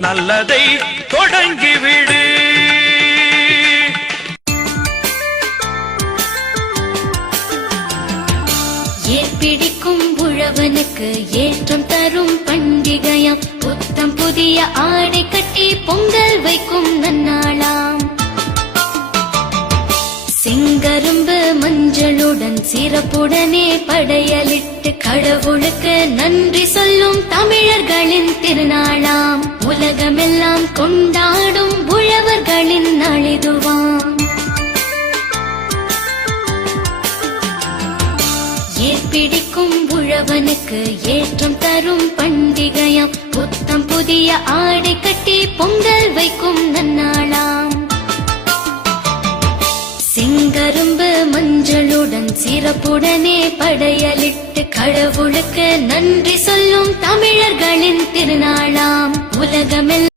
நல்லதை தொடங்கிவிடு. ஏற்பிடிக்கும் உழவனுக்கு ஏற்றம் தரும் பண்டிகையாம். புத்தம் புதிய ஆடை கட்டி பொங்கல் வைக்கும் நன்னாளாம். செங்கரும்பு மஞ்சளுடன் சிறப்புடனே படையலிட்டு கடவுளுக்கு நன்றி சொல்லும் தமிழர்களின் திருநாளாம். உலகமெல்லாம் கொண்டாடும் உழவர்களின் நாளிதுவாம். ஏற்பிடிக்கும் உழவனுக்கு ஏற்றம் தரும் பண்டிகையாம். புத்தம் புதிய ஆடை கட்டி பொங்கல் வைக்கும் நன்னாளாம். செங்கரும்பு மஞ்சளுடன் சிறப்புடனே படையலிட்டு கடவுளுக்கு நன்றி சொல்லும் தமிழர்களின் திருநாளாம். உலகமெல்லாம்